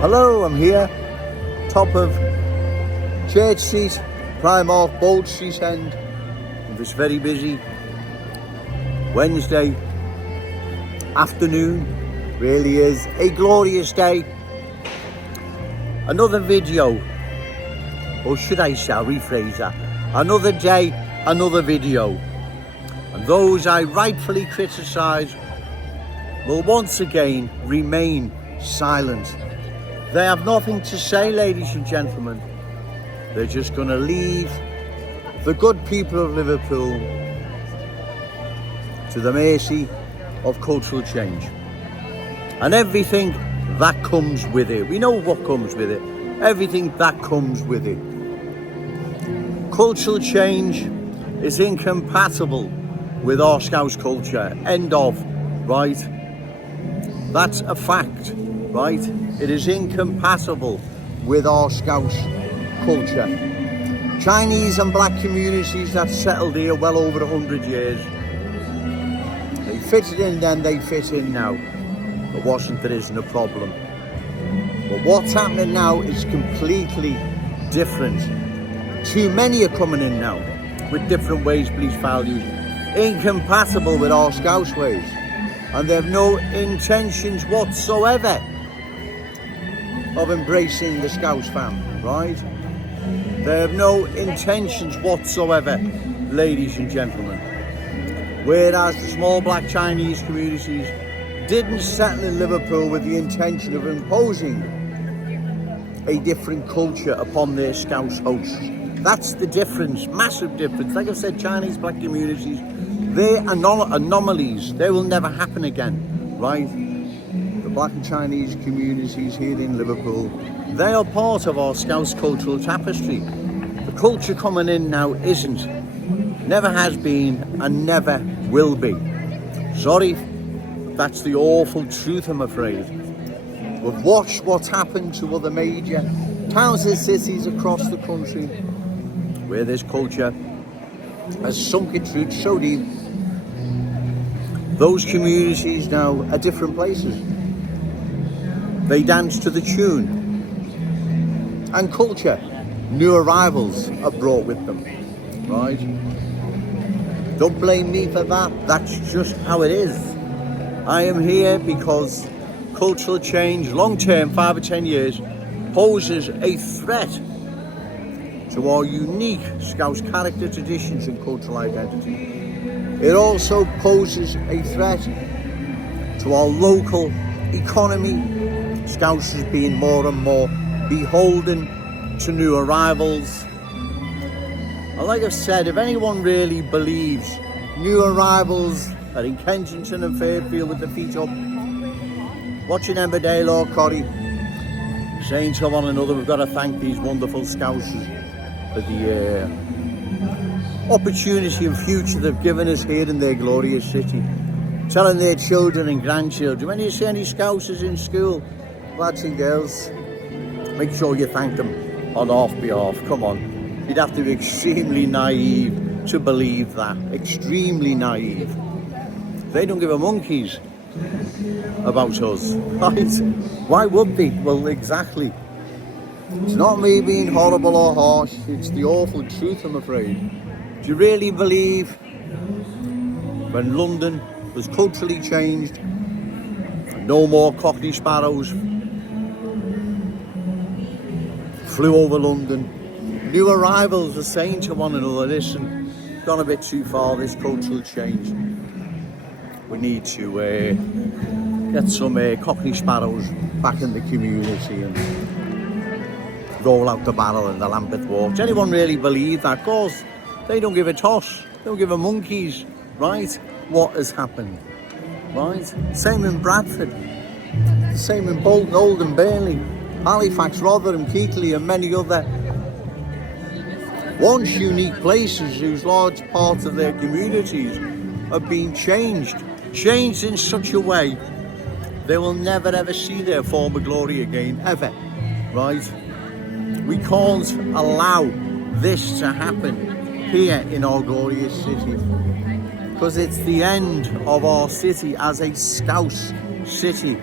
Hello, I'm here, top of Church Street, Primark, Bold Street End, on this very busy Wednesday afternoon. Really is a glorious day. Another video, or should I say, I'll rephrase that. Another day, another video. And those I rightfully criticise will once again remain silent. They have nothing to say, ladies and gentlemen. They're just going to leave the good people of Liverpool to the mercy of cultural change and everything that comes with it. We know what comes with it. Everything that comes with it. Cultural change is incompatible with our Scouse culture. End of. Right? That's a fact. Right? It is incompatible with our Scouse culture. Chinese and black communities that settled here well over 100 years. They fitted in then, they fit in now. There wasn't, there isn't a problem. But what's happening now is completely different. Too many are coming in now with different ways, beliefs, values, incompatible with our Scouse ways. And they have no intentions whatsoever of embracing the Scouse family, right? They have no intentions whatsoever, ladies and gentlemen. Whereas the small black Chinese communities didn't settle in Liverpool with the intention of imposing a different culture upon their Scouse hosts. That's the difference, massive difference. Like I said, Chinese black communities, they're anomalies. They will never happen again, right? The black and Chinese communities here in Liverpool, they are part of our Scouse cultural tapestry. The culture coming in now isn't, never has been, and never will be. Sorry, that's the awful truth, I'm afraid. We've watched what's happened to other major towns and cities across the country where this culture has sunk its roots so deep. Those communities now are different places. They dance to the tune. And culture, new arrivals are brought with them, right? Don't blame me for that. That's just how it is. I am here because cultural change, long term, 5 or 10 years, poses a threat to our unique Scouse character, traditions and cultural identity. It also poses a threat to our local economy. Scousers being more and more beholden to new arrivals. And like I've said, if anyone really believes new arrivals are in Kensington and Fairfield with their feet up, watching Emberdale or Corrie, saying to one another, we've got to thank these wonderful Scousers for the opportunity and future they've given us here in their glorious city. Telling their children and grandchildren, when you see any Scousers in school, lads and girls, make sure you thank them on our behalf. Come on. You'd have to be extremely naive to believe that. Extremely naive. They don't give a monkeys about us, right? Why would they? Well, exactly. It's not me being horrible or harsh. It's the awful truth, I'm afraid. Do you really believe when London was culturally changed, no more Cockney sparrows flew over London, new arrivals are saying to one another, listen, gone a bit too far, this cultural change. We need to get some Cockney sparrows back in the community and roll out the barrel in the Lambeth Walk. Does anyone really believe that? Of course, they don't give a toss. They don't give a monkeys, right? What has happened, right? Same in Bradford. Same in Bolton, Oldham, Burnley, Halifax, Rotherham, Keighley and many other once unique places whose large parts of their communities have been changed in such a way they will never ever see their former glory again, ever, right? We can't allow this to happen here in our glorious city because it's the end of our city as a Scouse city.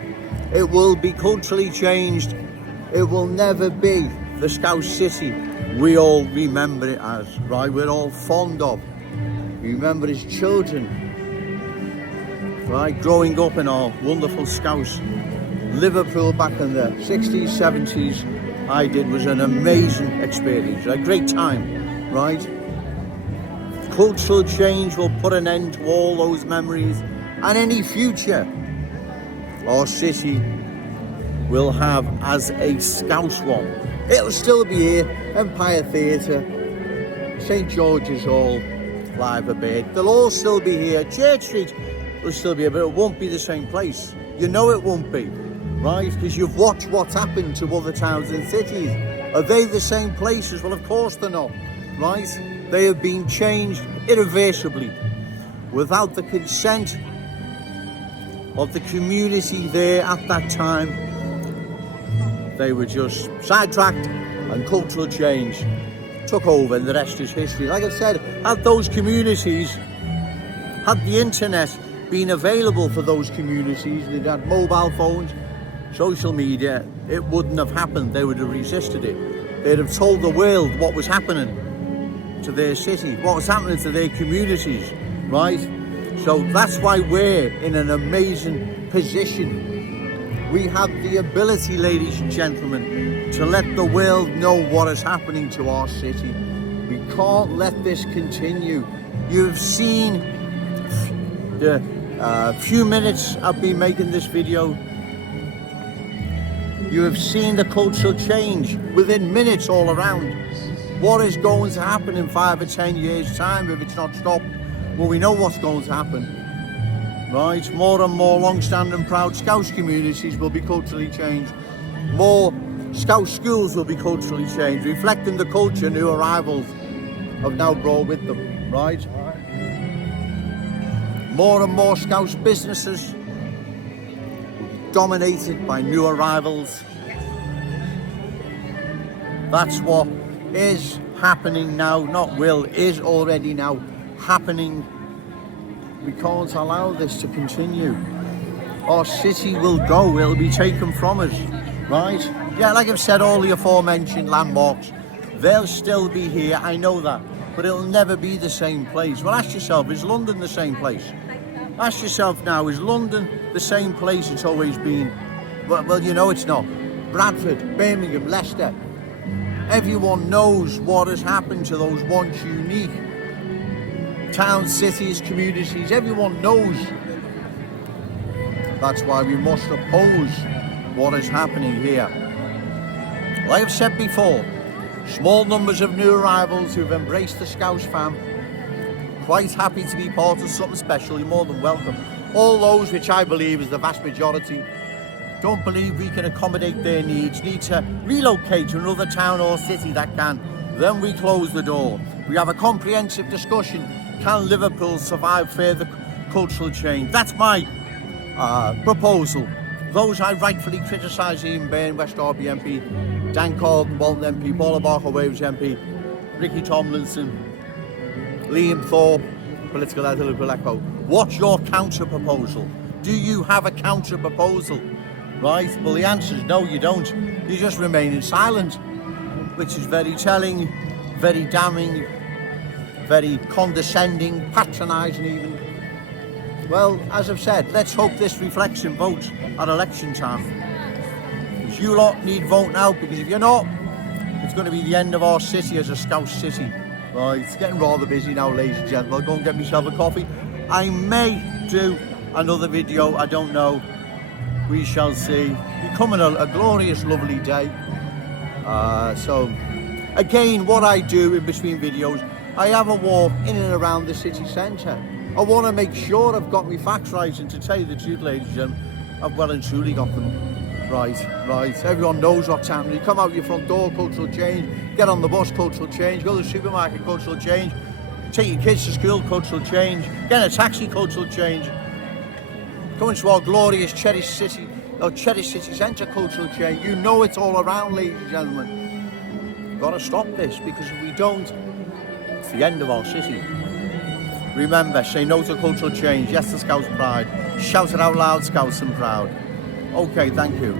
It will be culturally changed It will never be the Scouse city we all remember it as, right? We're all fond of. We remember as children, right? Growing up in our wonderful Scouse. Liverpool back in the 60s, 70s, was an amazing experience, a great time, right? Cultural change will put an end to all those memories and any future our city will have as a Scouse one. It'll still be here, Empire Theatre, St George's Hall, Live Bird. They'll all still be here. Church Street will still be here, but it won't be the same place. You know it won't be, right? Because you've watched what's happened to other towns and cities. Are they the same places? Well, of course they're not, right? They have been changed irreversibly without the consent of the community there at that time. They were just sidetracked and cultural change took over and the rest is history. Like I said, had those communities, had the internet been available for those communities, they'd had mobile phones, social media, it wouldn't have happened. They would have resisted it. They'd have told the world what was happening to their city, what was happening to their communities, right? So that's why we're in an amazing position. We have the ability, ladies and gentlemen, to let the world know what is happening to our city. We can't let this continue. You've seen the few minutes I've been making this video. You have seen the cultural change within minutes all around. What is going to happen in 5 or 10 years' time if it's not stopped? Well, we know what's going to happen. Right, more and more long-standing proud Scouse communities will be culturally changed. More Scouse schools will be culturally changed, reflecting the culture new arrivals have now brought with them, right? More and more Scouse businesses will be dominated by new arrivals. That's what is happening now, not will, is already now happening. We can't allow this to continue. Our city will go, it'll be taken from us, right? Yeah, like I've said, all the aforementioned landmarks, they'll still be here, I know that, but it'll never be the same place. Well, ask yourself, is London the same place? Ask yourself now, is London the same place it's always been? Well, you know it's not. Bradford, Birmingham, Leicester, everyone knows what has happened to those once unique towns, cities, communities. Everyone knows. That's why we must oppose what is happening here. Like I've said before, small numbers of new arrivals who've embraced the Scouse fam, quite happy to be part of something special. You're more than welcome. All those, which I believe is the vast majority, don't believe we can accommodate their needs, need to relocate to another town or city that can. Then we close the door. We have a comprehensive discussion. Can Liverpool survive further cultural change? That's my proposal. Those I rightfully criticise: Ian Byrne, West Derby MP, Dan Carlton, Bolton MP, Paula Barker, Waves MP, Ricky Tomlinson, Liam Thorpe, political editor, Liverpool Echo. What's your counter proposal? Do you have a counter proposal? Right? Well, the answer is no, you don't. You just remain in silence, which is very telling, very damning, very condescending, patronising even. Well, as I've said, let's hope this reflects in votes at election time. Because you lot need vote now, because if you're not, it's going to be the end of our city as a Scouse city. Right, it's getting rather busy now, ladies and gentlemen. I'll go and get myself a coffee. I may do another video, I don't know. We shall see. Becoming a glorious, lovely day. So, again, what I do in between videos, I have a walk in and around the city centre. I want to make sure I've got my facts right, and to tell you the truth, ladies and gentlemen, I've well and truly got them right. Everyone knows what's happening. You come out your front door, cultural change. Get on the bus, cultural change. Go to the supermarket, cultural change. Take your kids to school, cultural change. Get in a taxi, cultural change. Come into our glorious cherished city, our cherished city centre, cultural change. You know it's all around, ladies and gentlemen. We've got to stop this, because if we don't, it's the end of our city. Remember, say no to cultural change, yes to Scouse pride. Shout it out loud, Scouse and proud. Okay, thank you.